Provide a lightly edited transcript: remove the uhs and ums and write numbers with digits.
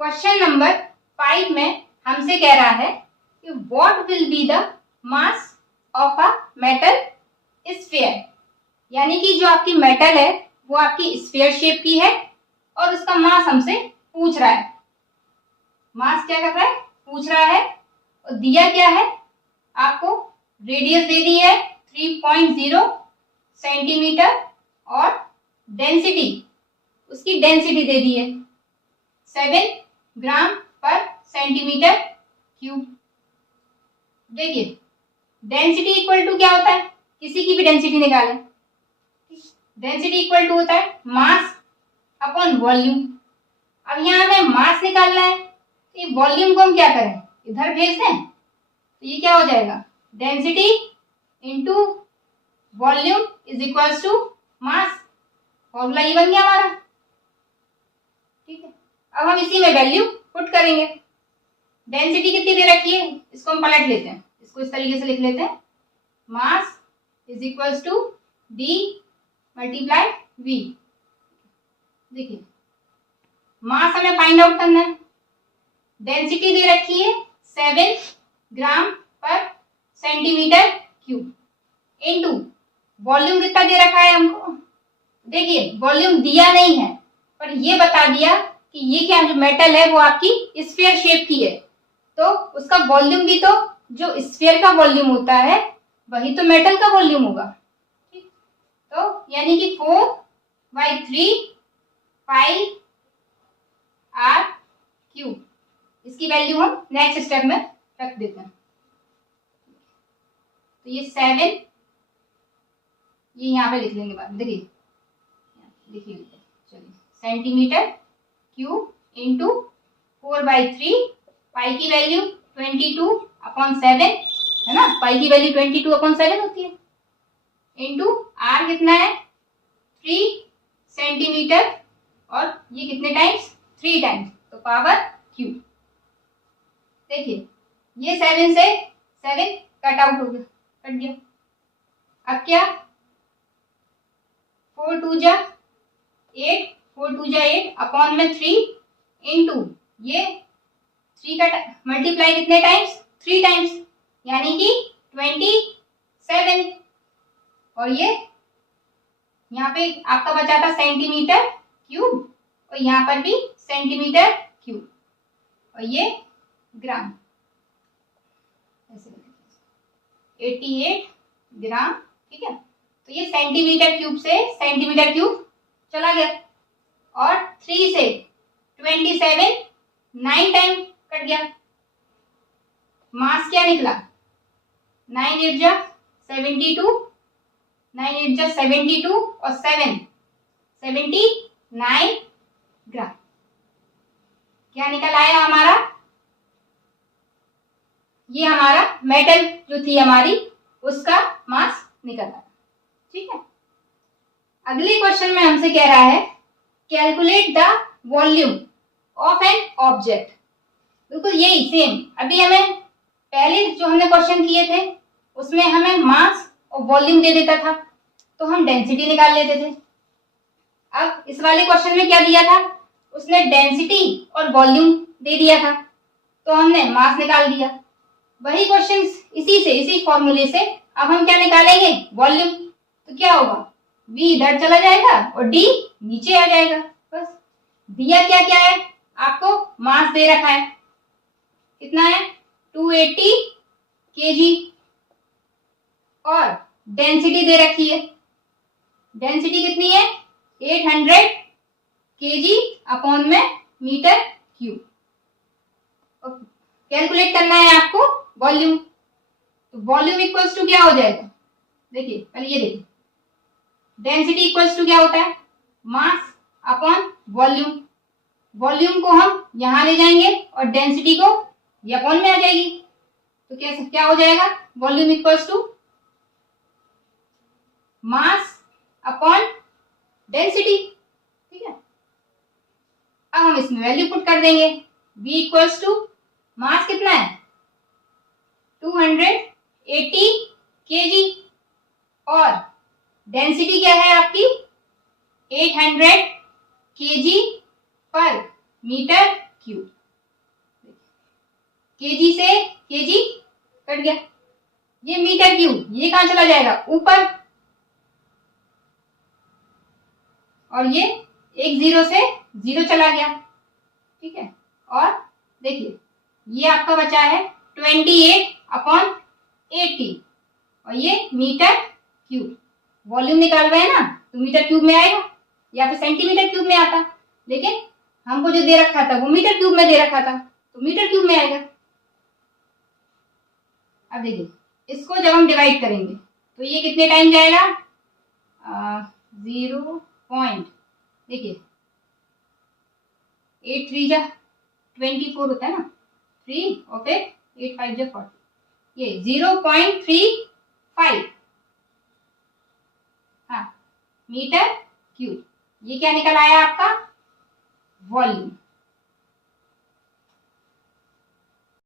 Question number 5 में हमसे कह रहा है कि what will be the mass of a metal sphere, यानी कि जो आपकी मेटल है वो आपकी स्फीयर शेप की है और उसका मास हमसे पूछ रहा है। मास क्या कर रहा है, पूछ रहा है, और दिया क्या है आपको, रेडियस दे दी है 3.0 सेंटीमीटर और डेंसिटी, उसकी डेंसिटी दे दी है 7 ग्राम पर सेंटीमीटर क्यूब। देखिए डेंसिटी इक्वल टू क्या होता है, किसी की भी डेंसिटी निकालें, डेंसिटी इक्वल टू होता है मास अपॉन वॉल्यूम। अब यहाँ हमें मास निकालना है तो ये वॉल्यूम को हम क्या करें, इधर भेज दें, तो ये क्या हो जाएगा, density into volume is equals to mass. Formula ये बन गया हमारा। ठीक है, अब हम इसी में वैल्यू पुट करेंगे। डेंसिटी कितनी दे रखी है, इसको हम पलट लेते हैं, इसको इस तरीके से लिख लेते हैं, mass is equals to D multiply V. देखिए मास हमें फाइंड आउट करना है, डेंसिटी दे रखी है 7 ग्राम पर सेंटीमीटर क्यूब इनटू वॉल्यूम कितना दे रखा है हमको। देखिए वॉल्यूम दिया नहीं है पर ये बता दिया कि ये क्या जो मेटल है वो आपकी स्फीयर शेप की है, तो उसका वॉल्यूम भी तो जो स्फीयर का वॉल्यूम होता है वही तो मेटल का वॉल्यूम होगा। ठीक, तो यानी कि 4/3 पाई आर क्यूब, इसकी वैल्यू हम नेक्स्ट स्टेप में रख देते हैं। तो ये 7 ये यहाँ पे लिख लेंगे बाद में, देखिए लिखिए, चलिए सेंटीमीटर क्यूब इंटू 4/3 पाई की वैल्यू 22/7 है ना, पाई की वैल्यू 22/7 होती है, इंटू आर कितना है 3 सेंटीमीटर और ये कितने टाइम्स 3 टाइम्स, तो पावर क्यूब। देखिए ये 7 से 7 कट आउट हो गया, कट गया। अब क्या 4 2 जा 8, 4 2 जा 8 अपॉन में 3 इंटू ये 3 का मल्टीप्लाई कितने टाइम्स 3 टाइम्स, यानी कि 27, और ये यहाँ पे आपका बचा था सेंटीमीटर क्यूब और यहाँ पर भी सेंटीमीटर क्यूब और ये ग्राम, 88 ग्राम। ठीक है, तो ये सेंटीमीटर क्यूब से सेंटीमीटर क्यूब चला गया और 3 से 27 9 टाइम कट गया। मास क्या निकला 9 8 जा 72, 9 8 जा 72 और 7 79 ग्राम। क्या निकल आया हमारा, ये हमारा मेटल जो थी हमारी उसका मास निकल आया। ठीक है, अगले क्वेश्चन में हमसे कह रहा है calculate the volume of an object. बिल्कुल यही सेम, अभी हमें पहले जो हमने क्वेश्चन किए थे उसमें हमें मास और वॉल्यूम दे देता था तो हम डेंसिटी निकाल लेते थे। अब इस वाले क्वेश्चन में क्या दिया था, उसने डेंसिटी और वॉल्यूम दे दिया था तो हमने मास निकाल दिया। वही क्वेश्चन इसी फॉर्मूले से अब हम क्या निकालेंगे, वॉल्यूम। तो क्या होगा, v इधर चला जाएगा और d नीचे आ जाएगा। बस दिया क्या क्या है आपको, मास दे रखा है कितना है 280 kg और डेंसिटी दे रखी है, डेंसिटी कितनी है 800 kg अपॉन में मीटर क्यूब। कैलकुलेट करना है आपको वॉल्यूम, तो वॉल्यूम इक्वल्स टू क्या हो जाएगा, देखिए पहले ये देखिए, डेंसिटी इक्वल्स टू क्या होता है मास अपॉन वॉल्यूम। वॉल्यूम को हम यहां ले जाएंगे और डेंसिटी को ये अपॉन में आ जाएगी, तो कैसे क्या हो जाएगा, volume equals to mass upon density. ठीक है, अब हम इसमें वैल्यू पुट कर देंगे, v इक्वल्स टू मास कितना है 280 kg और डेंसिटी क्या है आपकी 800 kg पर मीटर क्यूब। केजी से केजी कट गया, ये मीटर क्यूब, ये कहां चला जाएगा ऊपर, और ये एक जीरो से जीरो चला गया, ठीक है। और देखिए ये आपका बचा है 28/80 और ये मीटर क्यूब। वॉल्यूम निकाल रहे हैं ना तो मीटर क्यूब में आएगा या फिर सेंटीमीटर क्यूब में आता, लेकिन हमको जो दे रखा था वो मीटर क्यूब में दे रखा था तो मीटर क्यूब में आएगा। अब देखिए इसको जब हम डिवाइड करेंगे तो ये कितने टाइम जाएगा, 0 पॉइंट, देखिए 8 3 जा 24 होता है ना, 3 और फिर 8 5 जा 40, ये 0.35 हाँ मीटर क्यूब। ये क्या निकल आया आपका वॉल्यूम।